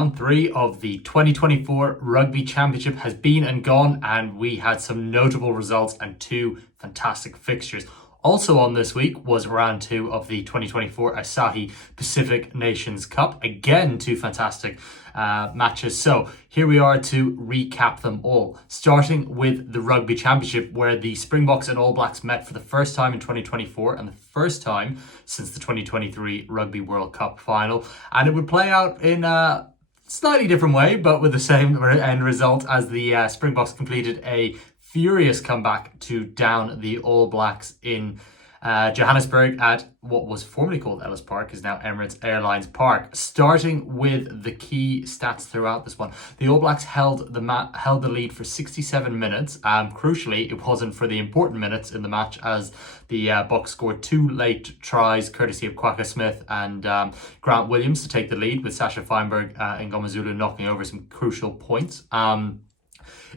Round 3 of the 2024 Rugby Championship has been and gone, and we had some notable results and two fantastic fixtures. Also on this week was round 2 of the 2024 Asahi Pacific Nations Cup. Again, two fantastic matches. So here we are to recap them all, starting with the Rugby Championship, where the Springboks and All Blacks met for the first time in 2024 and the first time since the 2023 Rugby World Cup final. And it would play out in slightly different way, but with the same end result, as the Springboks completed a furious comeback to down the All Blacks in Johannesburg at what was formerly called Ellis Park, is now Emirates Airlines Park. Starting with the key stats throughout this one, the All Blacks held the lead for 67 minutes. Crucially, it wasn't for the important minutes in the match, as the Bucks scored two late tries courtesy of Schmidt and Grant Williams to take the lead, with Sasha Feinberg and Ngomazulu knocking over some crucial points.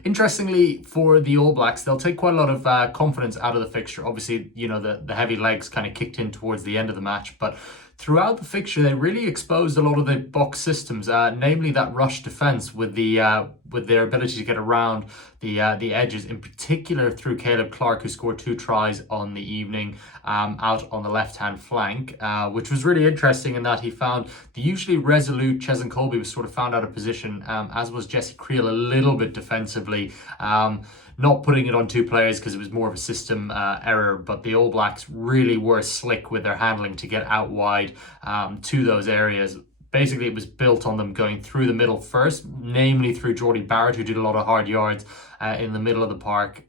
Interestingly, for the All Blacks, they'll take quite a lot of confidence out of the fixture. Obviously, you know, the heavy legs kind of kicked in towards the end of the match, but throughout the fixture, they really exposed a lot of the Bucks systems, namely that rush defense with their ability to get around the edges, in particular through Caleb Clark, who scored two tries on the evening out on the left-hand flank, which was really interesting in that he found the usually resolute Cheslin Colby was sort of found out of position, as was Jesse Creel a little bit defensively. Not putting it on two players because it was more of a system error, but the All Blacks really were slick with their handling to get out wide to those areas. Basically, it was built on them going through the middle first, namely through Geordie Barrett, who did a lot of hard yards in the middle of the park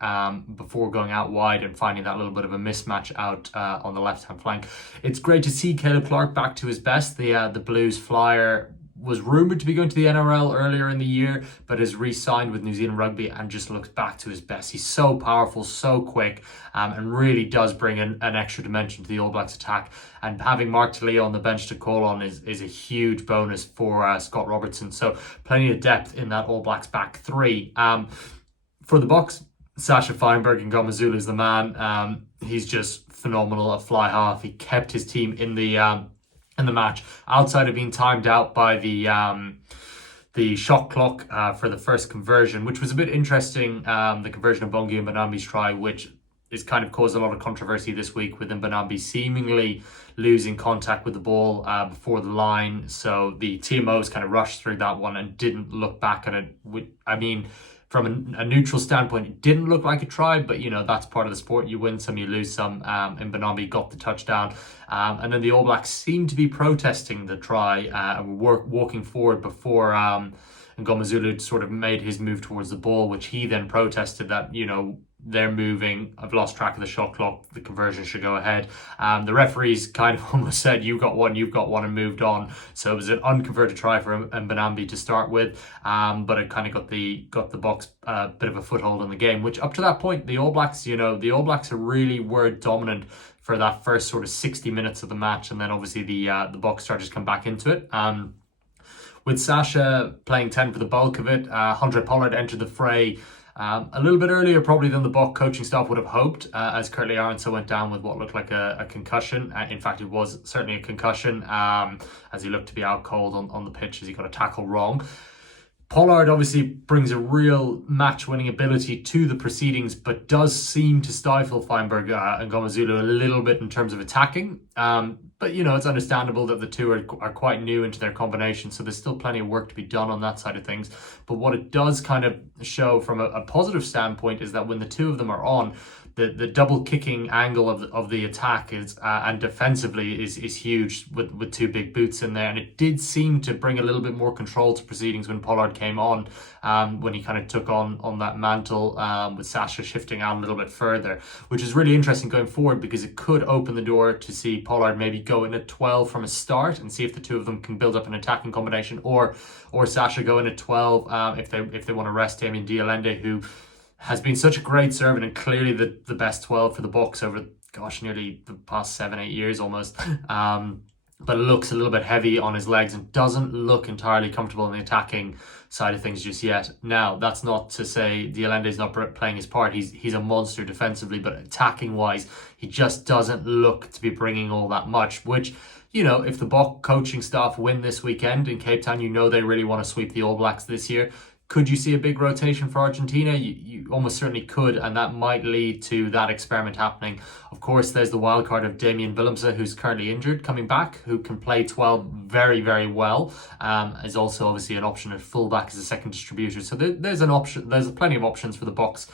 before going out wide and finding that little bit of a mismatch out on the left-hand flank. It's great to see Caleb Clark back to his best. The Blues flyer was rumoured to be going to the NRL earlier in the year, but has re-signed with New Zealand Rugby and just looks back to his best. He's so powerful, so quick, and really does bring an extra dimension to the All Blacks attack. And having Mark Talia on the bench to call on is a huge bonus for Scott Robertson. So plenty of depth in that All Blacks back three. For the Bucks, Sasha Feinberg and Ngomazulu is the man. He's just phenomenal, a fly half. He kept his team in the match, outside of being timed out by the shot clock for the first conversion, which was a bit interesting. The conversion of Bongi and Banambi's try, which has kind of caused a lot of controversy this week, with Banambi seemingly losing contact with the ball before the line. So the TMOs kind of rushed through that one and didn't look back at it. I mean, from a neutral standpoint, it didn't look like a try, but you know, that's part of the sport. You win some, you lose some, and Banambi got the touchdown. And then the All Blacks seemed to be protesting the try and were walking forward before Ngomazulu sort of made his move towards the ball, which he then protested that, you know, they're moving, I've lost track of the shot clock, the conversion should go ahead. The referees kind of almost said, you've got one, and moved on. So it was an unconverted try for Banambi to start with, but it kind of got the Bucks a bit of a foothold in the game, which up to that point, the All Blacks really were dominant for that first sort of 60 minutes of the match, and then obviously the Bucks started to come back into it. With Sasha playing 10 for the bulk of it, Hunter Pollard entered the fray a little bit earlier probably than the Buck coaching staff would have hoped, as Curtly Aronson went down with what looked like a concussion. In fact, it was certainly a concussion, as he looked to be out cold on the pitch as he got a tackle wrong. Pollard obviously brings a real match-winning ability to the proceedings, but does seem to stifle Feinberg and Ngomazulu a little bit in terms of attacking. But, you know, it's understandable that the two are quite new into their combination, so there's still plenty of work to be done on that side of things. But what it does kind of show from a positive standpoint is that when the two of them are on, the double kicking angle of the attack is and defensively is huge with two big boots in there, and it did seem to bring a little bit more control to proceedings when Pollard came on, when he kind of took on that mantle, with Sasha shifting out a little bit further, which is really interesting going forward, because it could open the door to see Pollard maybe go in at 12 from a start and see if the two of them can build up an attacking combination, or Sasha go in at 12 if they want to rest Damien Dialende, who has been such a great servant and clearly the best 12 for the Bucks over, nearly the past 7-8 years almost. But it looks a little bit heavy on his legs and doesn't look entirely comfortable in the attacking side of things just yet. Now, that's not to say Dialende is not playing his part. He's a monster defensively, but attacking wise, he just doesn't look to be bringing all that much, which, if the Bok coaching staff win this weekend in Cape Town, they really want to sweep the All Blacks this year. Could you see a big rotation for Argentina? You almost certainly could, and that might lead to that experiment happening. Of course, there's the wild card of Damien Willemse, who's currently injured, coming back, who can play 12 very, very well. Is also obviously an option at fullback as a second distributor. So there's an option. There's plenty of options for the Boks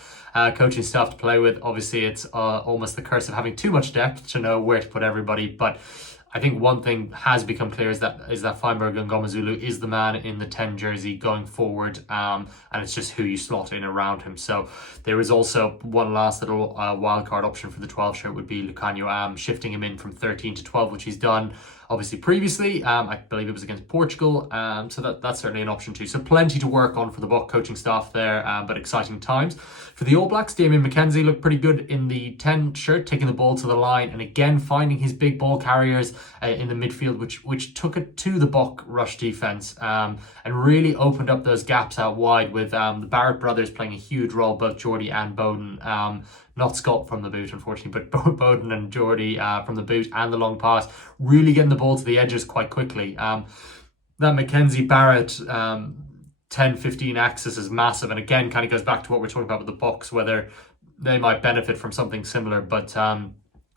coaching staff to play with. Obviously, it's almost the curse of having too much depth to know where to put everybody, but I think one thing has become clear is that Feinberg and Ngomazulu is the man in the 10 jersey going forward, and it's just who you slot in around him. So there is also one last little wildcard option for the 12 shirt would be Lucanio shifting him in from 13 to 12, which he's done obviously previously. I believe it was against Portugal, so that's certainly an option too. So plenty to work on for the Bok coaching staff there, but exciting times. For the All Blacks, Damien McKenzie looked pretty good in the 10 shirt, taking the ball to the line and again finding his big ball carriers in the midfield, which took it to the Bok rush defence and really opened up those gaps out wide with the Barrett brothers playing a huge role, both Geordie and Bowden. Not Scott from the boot, unfortunately, but Bowden and Geordie from the boot and the long pass, really getting the ball to the edges quite quickly. That Mackenzie Barrett 10-15 axis is massive, and again kind of goes back to what we're talking about with the Boks, whether they might benefit from something similar. But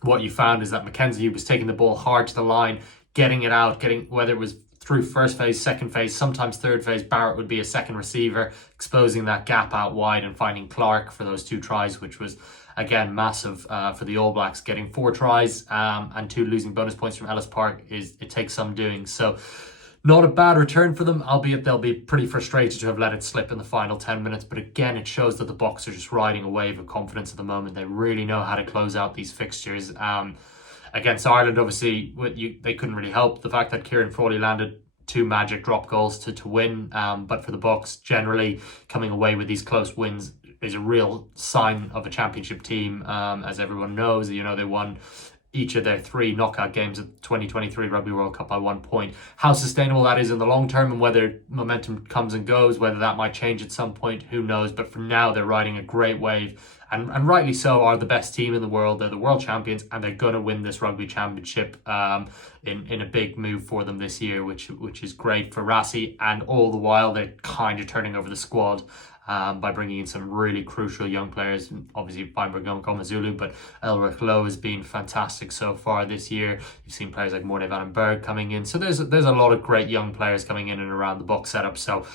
what you found is that Mackenzie was taking the ball hard to the line, getting it out, whether it was through first phase, second phase, sometimes third phase, Barrett would be a second receiver, exposing that gap out wide and finding Clark for those 2 tries, which was again massive for the All Blacks. Getting 4 tries and 2 losing bonus points from Ellis Park it takes some doing. So not a bad return for them, albeit they'll be pretty frustrated to have let it slip in the final 10 minutes. But again, it shows that the Boks are just riding a wave of confidence at the moment. They really know how to close out these fixtures. Against Ireland, obviously, they couldn't really help the fact that Kieran Frawley landed 2 magic drop goals to win. But for the Boks, generally coming away with these close wins is a real sign of a championship team. As everyone knows, they won each of their 3 knockout games at 2023 Rugby World Cup by 1 point. How sustainable that is in the long term and whether momentum comes and goes, whether that might change at some point, who knows. But for now, they're riding a great wave, and rightly so, are the best team in the world. They're the world champions, and they're going to win this rugby championship in a big move for them this year, which is great for Rassie. And all the while, they're kind of turning over the squad by bringing in some really crucial young players. Obviously, Feinberg and Ngomazulu, but Elrich Lowe has been fantastic so far this year. You've seen players like Morne van den Berg coming in. So there's a lot of great young players coming in and around the Bok setup. So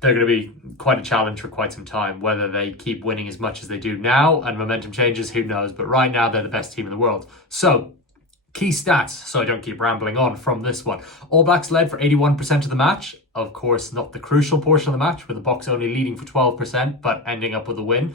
they're going to be quite a challenge for quite some time. Whether they keep winning as much as they do now and momentum changes, who knows? But right now, they're the best team in the world. So key stats, so I don't keep rambling on from this one. All Blacks led for 81% of the match. Of course, not the crucial portion of the match, with the Boks only leading for 12%, but ending up with a win.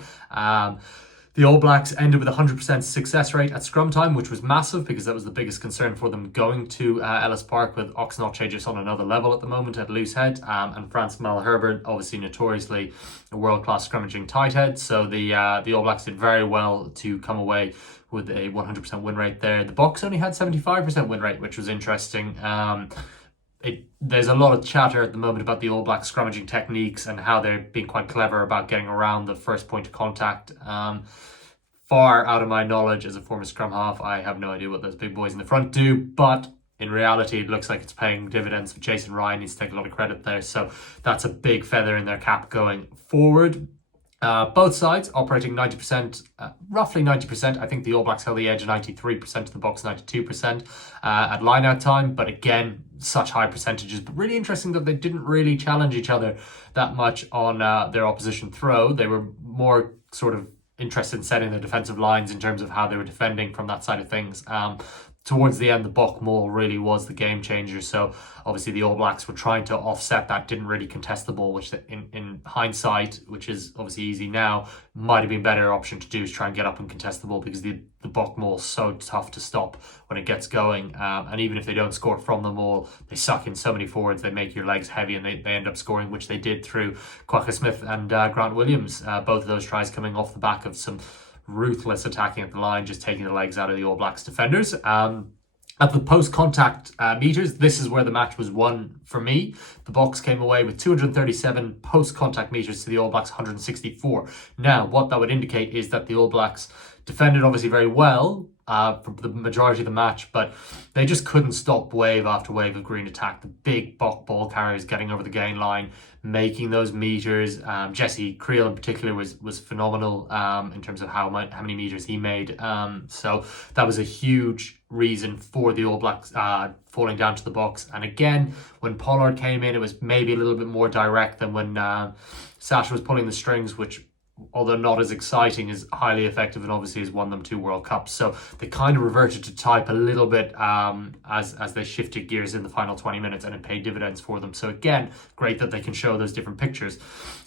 The All Blacks ended with 100% success rate at scrum time, which was massive because that was the biggest concern for them going to Ellis Park, with Oxenotche just on another level at the moment at loose head, and Frans Malherbert, obviously notoriously a world-class scrummaging tight head. So the All Blacks did very well to come away with a 100% win rate there. The Boks only had 75% win rate, which was interesting. There's a lot of chatter at the moment about the All Blacks scrummaging techniques and how they're being quite clever about getting around the first point of contact. Far out of my knowledge as a former scrum half, I have no idea what those big boys in the front do, but in reality, it looks like it's paying dividends. Jason Ryan needs to take a lot of credit there, so that's a big feather in their cap going forward. Both sides operating 90%, roughly 90%. I think the All Blacks held the edge 93%, the Boks 92% at line-out time. But again, such high percentages. But really interesting that they didn't really challenge each other that much on their opposition throw. They were more sort of interested in setting the defensive lines in terms of how they were defending from that side of things. Towards the end, the Bok maul really was the game changer. So obviously the All Blacks were trying to offset that, didn't really contest the ball, which in hindsight, which is obviously easy now, might have been a better option to do, is try and get up and contest the ball, because the Bok maul is so tough to stop when it gets going. And even if they don't score from the maul, they suck in so many forwards, they make your legs heavy, and they end up scoring, which they did through Kwagga Smith and Grant Williams. Both of those tries coming off the back of some ruthless attacking at the line, just taking the legs out of the All Blacks defenders. At the post-contact meters, this is where the match was won for me. The Boks came away with 237 post-contact meters to the All Blacks 164. Now, what that would indicate is that the All Blacks defended obviously very well for the majority of the match, but they just couldn't stop wave after wave of green attack. The big ball carriers getting over the gain line, making those meters. Jesse Creel in particular was phenomenal in terms of how many meters he made. So that was a huge reason for the All Blacks falling down to the box. And again, when Pollard came in, it was maybe a little bit more direct than when Sasha was pulling the strings, which, although not as exciting, is highly effective and obviously has won them 2 World Cups. So they kind of reverted to type a little bit as they shifted gears in the final 20 minutes, and it paid dividends for them. So again, great that they can show those different pictures.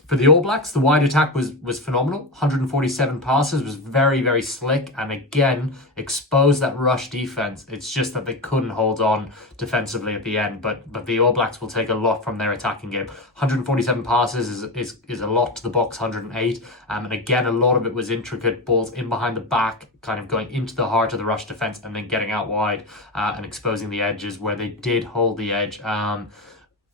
For the All Blacks, the wide attack was phenomenal. 147 passes, was very, very slick, and again, exposed that rush defense. It's just that they couldn't hold on defensively at the end, but the All Blacks will take a lot from their attacking game. 147 passes is a lot to the Boks 108, and again, a lot of it was intricate balls in behind the back, kind of going into the heart of the rush defense and then getting out wide and exposing the edges where they did hold the edge.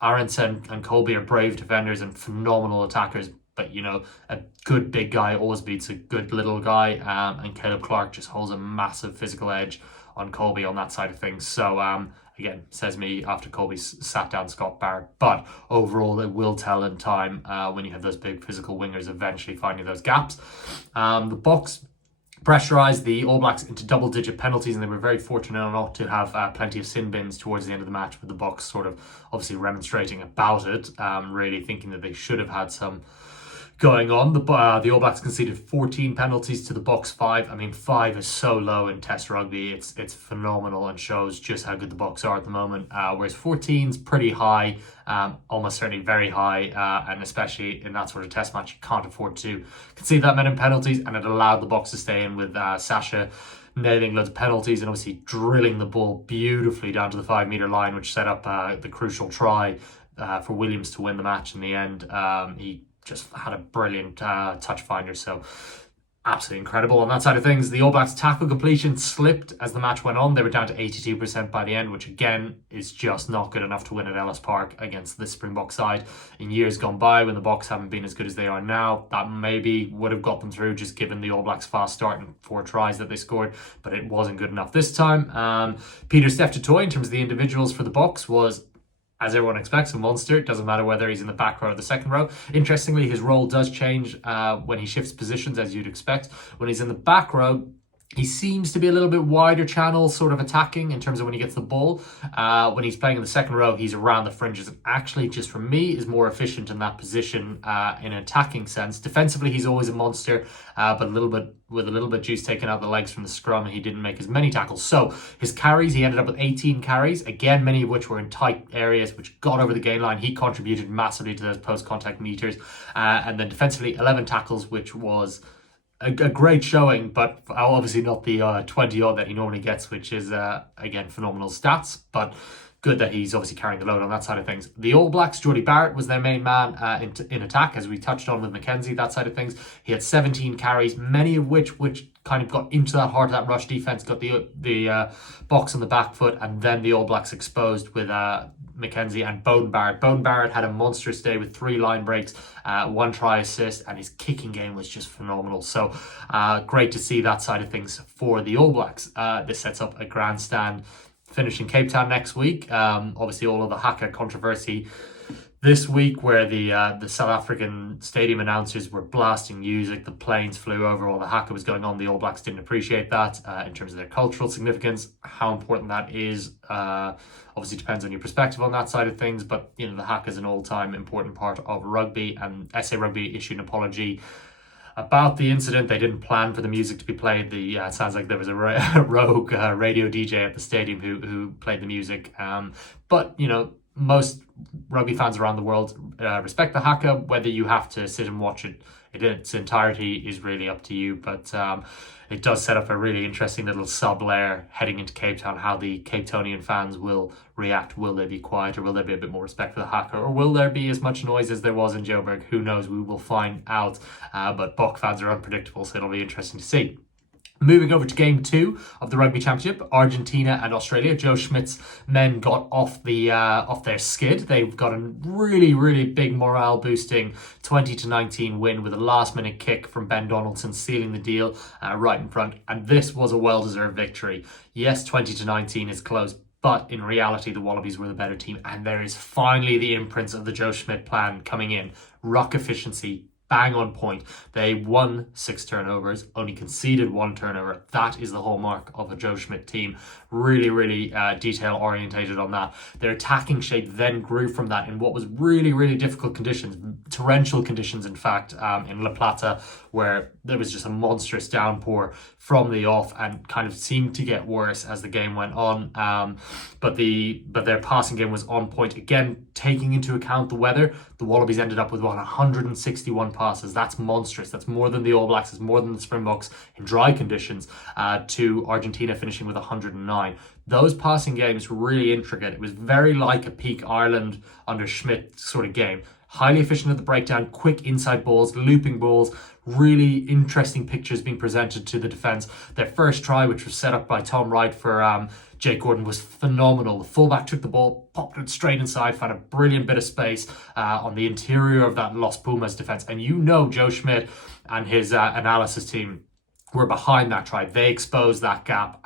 Aronson and Colby are brave defenders and phenomenal attackers, but a good big guy always beats a good little guy, and Caleb Clark just holds a massive physical edge on Colby on that side of things. So again, says me after Colby's sat down Scott Barrett, but overall it will tell in time when you have those big physical wingers eventually finding those gaps. The Boks pressurised the All Blacks into double-digit penalties, and they were very fortunate not to have plenty of sin bins towards the end of the match, with the Boks sort of obviously remonstrating about it, really thinking that they should have had some going on. The All Blacks conceded 14 penalties to the Boks 5. I mean, 5 is so low in Test rugby. It's phenomenal and shows just how good the Boks are at the moment. Whereas 14 is pretty high, almost certainly very high, and especially in that sort of Test match, you can't afford to concede that many penalties. And it allowed the Boks to stay in with Sasha nailing loads of penalties and obviously drilling the ball beautifully down to the 5-meter line, which set up the crucial try for Williams to win the match in the end. He just had a brilliant touch finder, so absolutely incredible on that side of things. The All Blacks tackle completion slipped as the match went on. They were down to 82% by the end, which again is just not good enough to win at Ellis Park against the Springbok side. In years gone by, when the Boks haven't been as good as they are now, that maybe would have got them through, just given the All Blacks fast start and 4 tries that they scored, but it wasn't good enough this time. Peter Steph Totoy, in terms of the individuals for the Boks, was, as everyone expects, a monster. It doesn't matter whether he's in the back row or the second row. Interestingly, his role does change when he shifts positions, as you'd expect. When he's in the back row, he seems to be a little bit wider channel, sort of attacking in terms of when he gets the ball. When he's playing in the second row, he's around the fringes. And actually, just for me, is more efficient in that position in an attacking sense. Defensively, he's always a monster, but with a little bit juice taken out the legs from the scrum, he didn't make as many tackles. So his carries, he ended up with 18 carries, again, many of which were in tight areas, which got over the gain line. He contributed massively to those post-contact meters. And then defensively, 11 tackles, which was a great showing, but obviously not the 20-odd that he normally gets, which is, again, phenomenal stats, but good that he's obviously carrying the load on that side of things. The All Blacks, Jordie Barrett was their main man in attack, as we touched on with McKenzie, that side of things. He had 17 carries, many of which kind of got into that heart of that rush defense, got the Boks on the back foot, and then the All Blacks exposed with McKenzie and Beauden Barrett. Beauden Barrett had a monstrous day with 3 line breaks, 1 try assist, and his kicking game was just phenomenal. So great to see that side of things for the All Blacks. This sets up a grandstand finish in Cape Town next week. Obviously, all of the Haka controversy this week, where the South African stadium announcers were blasting music, the planes flew over while the Haka was going on. The All Blacks didn't appreciate that in terms of their cultural significance. How important that is obviously depends on your perspective on that side of things, but the Haka is an all-time important part of rugby, and SA Rugby issued an apology about the incident. They didn't plan for the music to be played. It sounds like there was a rogue radio DJ at the stadium who played the music. But most rugby fans around the world respect the Haka. Whether you have to sit and watch it in its entirety is really up to you. But it does set up a really interesting little sub-layer heading into Cape Town, how the Cape Townian fans will react. Will they be quiet, or will there be a bit more respect for the Haka, or will there be as much noise as there was in Joburg? Who knows? We will find out. But Bok fans are unpredictable, so it'll be interesting to see. Moving over to game 2 of the Rugby Championship, Argentina and Australia. Joe Schmidt's men got off their skid. They've got a really, really big morale boosting 20-19 win with a last minute kick from Ben Donaldson sealing the deal right in front. And this was a well-deserved victory. Yes, 20-19 is close, but in reality, the Wallabies were the better team. And there is finally the imprints of the Joe Schmidt plan coming in. Ruck efficiency, bang on point. They won 6 turnovers, only conceded 1 turnover. That is the hallmark of a Joe Schmidt team. Really, really detail orientated on that. Their attacking shape then grew from that in what was really, really difficult conditions, torrential conditions, in fact, in La Plata, where there was just a monstrous downpour from the off and kind of seemed to get worse as the game went on. But their passing game was on point. Again, taking into account the weather, the Wallabies ended up with 161 passes. That's monstrous. That's more than the All Blacks. It's more than the Springboks in dry conditions, to Argentina finishing with 109. Those passing games were really intricate. It was very like a peak Ireland under Schmidt sort of game. Highly efficient at the breakdown, quick inside balls, looping balls, really interesting pictures being presented to the defence. Their first try, which was set up by Tom Wright for Jake Gordon, was phenomenal. The fullback took the ball, popped it straight inside, found a brilliant bit of space on the interior of that Los Pumas defence. And you know Joe Schmidt and his analysis team were behind that try. They exposed that gap,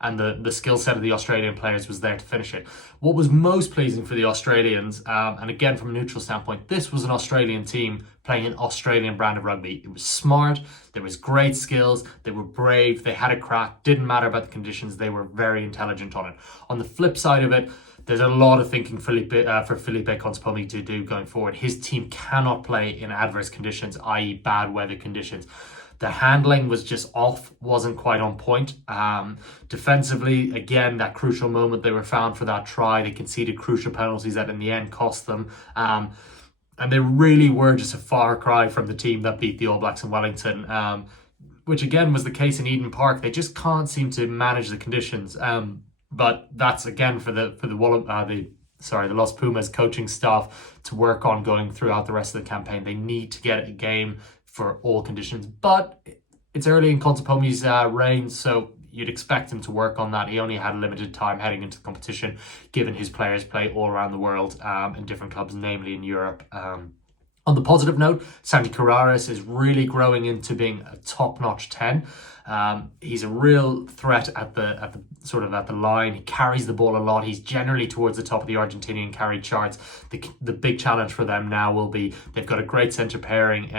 and the skill set of the Australian players was there to finish it. What was most pleasing for the Australians, and again from a neutral standpoint, this was an Australian team playing an Australian brand of rugby. It was smart, there was great skills, they were brave, they had a crack, didn't matter about the conditions, they were very intelligent on it. On the flip side of it, there's a lot of thinking for Felipe Consopomi to do going forward. His team cannot play in adverse conditions, i.e. bad weather conditions. The handling was just off, wasn't quite on point. Defensively, again, that crucial moment they were found for that try. They conceded crucial penalties that in the end cost them. And they really were just a far cry from the team that beat the All Blacks in Wellington, which again was the case in Eden Park. They just can't seem to manage the conditions. But that's again for the Los Pumas coaching staff to work on going throughout the rest of the campaign. They need to get a game for all conditions, but it's early in Consopomi's reign, so you'd expect him to work on that. He only had limited time heading into the competition, given his players play all around the world in different clubs, namely in Europe. On the positive note, Santi Carreras is really growing into being a top-notch 10. He's a real threat at the line. He carries the ball a lot. He's generally towards the top of the Argentinian carry charts. The big challenge for them now will be they've got a great centre pairing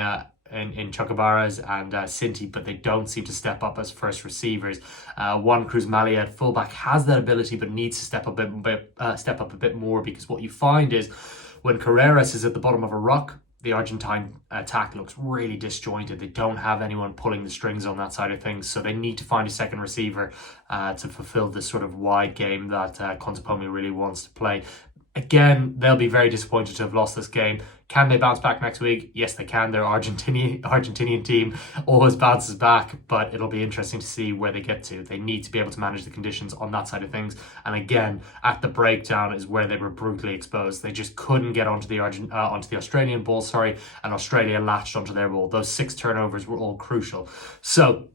in Chocobaras and Cinti, but they don't seem to step up as first receivers. Juan Cruz Malia at fullback has that ability, but needs to step up a bit more, because what you find is when Carreras is at the bottom of a ruck, the Argentine attack looks really disjointed. They don't have anyone pulling the strings on that side of things, so they need to find a second receiver to fulfill this sort of wide game that Consopomi really wants to play. Again, they'll be very disappointed to have lost this game. Can they bounce back next week? Yes, they can. Their Argentinian team always bounces back, but it'll be interesting to see where they get to. They need to be able to manage the conditions on that side of things. And again, at the breakdown is where they were brutally exposed. They just couldn't get onto the Australian ball, and Australia latched onto their ball. Those 6 turnovers were all crucial. So,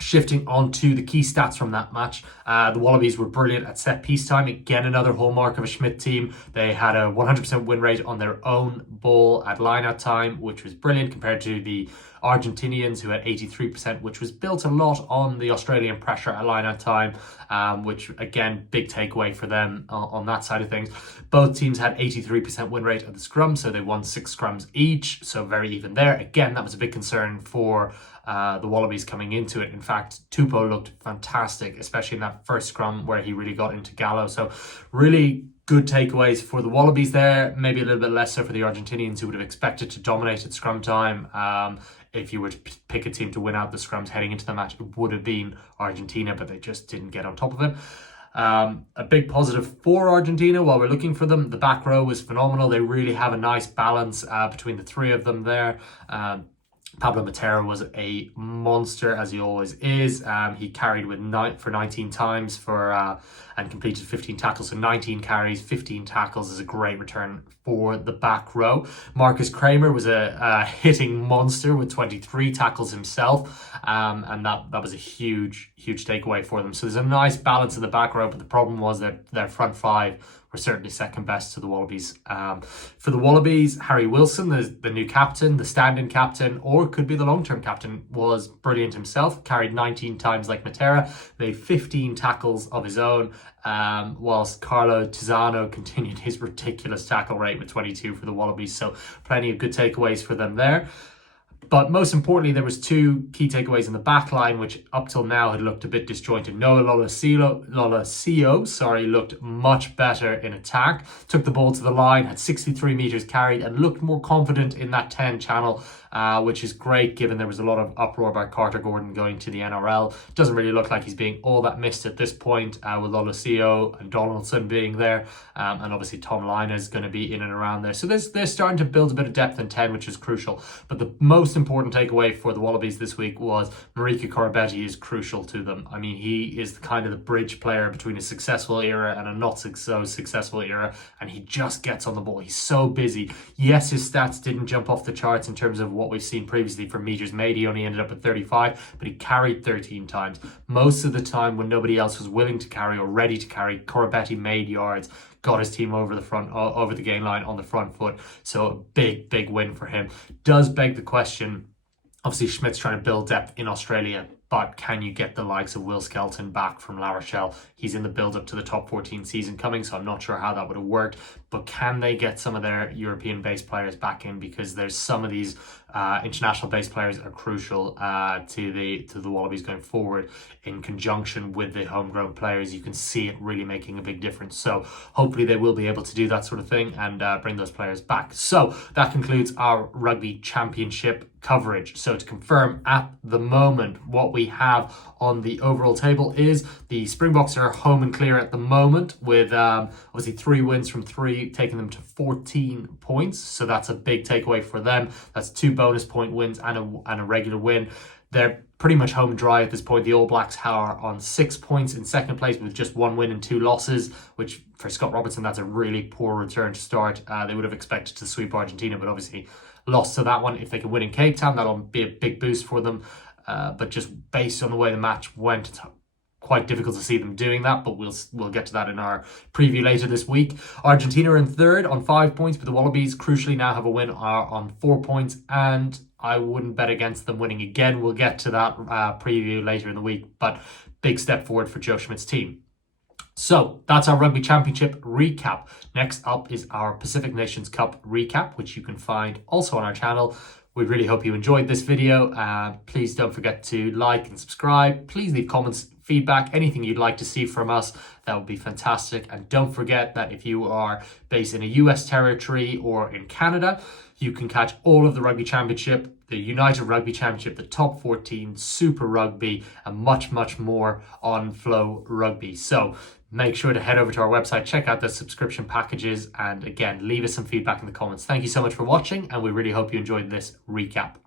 shifting on to the key stats from that match, the Wallabies were brilliant at set piece time. Again, another hallmark of a Schmidt team. They had a 100% win rate on their own ball at line-out time, which was brilliant compared to the Argentinians, who had 83%, which was built a lot on the Australian pressure at line-out time, which, again, big takeaway for them on that side of things. Both teams had 83% win rate at the scrum, so they won 6 scrums each, so very even there. Again, that was a big concern for the Wallabies coming into it. In fact, Tupou looked fantastic, especially in that first scrum where he really got into Gallo. So really good takeaways for the Wallabies there. Maybe a little bit less so for the Argentinians, who would have expected to dominate at scrum time. If you were to pick a team to win out the scrums heading into the match, it would have been Argentina, but they just didn't get on top of it. A big positive for Argentina while we're looking for them, the back row was phenomenal. They really have a nice balance between the 3 of them there. Pablo Matera was a monster, as he always is. He carried for 19 times and completed 15 tackles. So 19 carries, 15 tackles is a great return for the back row. Marcus Kramer was a hitting monster with 23 tackles himself, and that was a huge takeaway for them. So there's a nice balance in the back row, but the problem was that their front five were certainly second best to the Wallabies. For the Wallabies, Harry Wilson, the new captain, the stand-in captain, or could be the long-term captain, was brilliant himself. Carried 19 times like Matera, made 15 tackles of his own, whilst Carlo Tizzano continued his ridiculous tackle rate with 22 for the Wallabies. So plenty of good takeaways for them there. But most importantly, there was two key takeaways in the back line, which up till now had looked a bit disjointed. Noah Lolosio looked much better in attack, took the ball to the line, had 63 metres carried, and looked more confident in that 10 channel, which is great given there was a lot of uproar about Carter Gordon going to the NRL. Doesn't really look like he's being all that missed at this point, with Lolosio and Donaldson being there, and obviously Tom Lina is going to be in and around there. So they're starting to build a bit of depth in 10, which is crucial. But the most important takeaway for the Wallabies this week was Marika Koroibete is crucial to them. I mean, he is kind of the bridge player between a successful era and a not so successful era, and he just gets on the ball. He's so busy. Yes, his stats didn't jump off the charts in terms of what we've seen previously from meters made. He only ended up at 35, but he carried 13 times. Most of the time when nobody else was willing to carry or ready to carry, Koroibete made yards, got his team over the gain line on the front foot. So a big win for him. Does beg the question, obviously Schmidt's trying to build depth in Australia, but can you get the likes of Will Skelton back from La Rochelle? He's in the build-up to the top 14 season coming, so I'm not sure how that would have worked. But can they get some of their European-based players back in? Because there's some of these international-based players are crucial to the Wallabies going forward in conjunction with the homegrown players. You can see it really making a big difference. So hopefully they will be able to do that sort of thing and bring those players back. So that concludes our Rugby Championship coverage. So to confirm, at the moment, what we have on the overall table is the Springboks are home and clear at the moment with obviously 3 wins from 3, taking them to 14 points. So that's a big takeaway for them. That's 2 bonus point wins and a regular win. They're pretty much home and dry at this point. The All Blacks are on 6 points in second place with just 1 win and 2 losses, which for Scott Robertson, that's a really poor return to start. They would have expected to sweep Argentina, but obviously lost to that one. If they can win in Cape Town, that'll be a big boost for them. But just based on the way the match went, it's quite difficult to see them doing that, but we'll get to that in our preview later this week. Argentina are in third on 5 points, but the Wallabies crucially now have a win on 4 points, and I wouldn't bet against them winning again. We'll get to that preview later in the week, but big step forward for Joe Schmidt's team. So that's our Rugby Championship recap. Next up is our Pacific Nations Cup recap, which you can find also on our channel. We really hope you enjoyed this video. Please don't forget to like and subscribe. Please leave comments, feedback, anything you'd like to see from us. That would be fantastic. And don't forget that if you are based in a US territory or in Canada, you can catch all of the Rugby Championship, the United Rugby Championship, the Top 14, Super Rugby, and much more on FloRugby. So make sure to head over to our website, check out the subscription packages, and again, leave us some feedback in the comments. Thank you so much for watching, and we really hope you enjoyed this recap.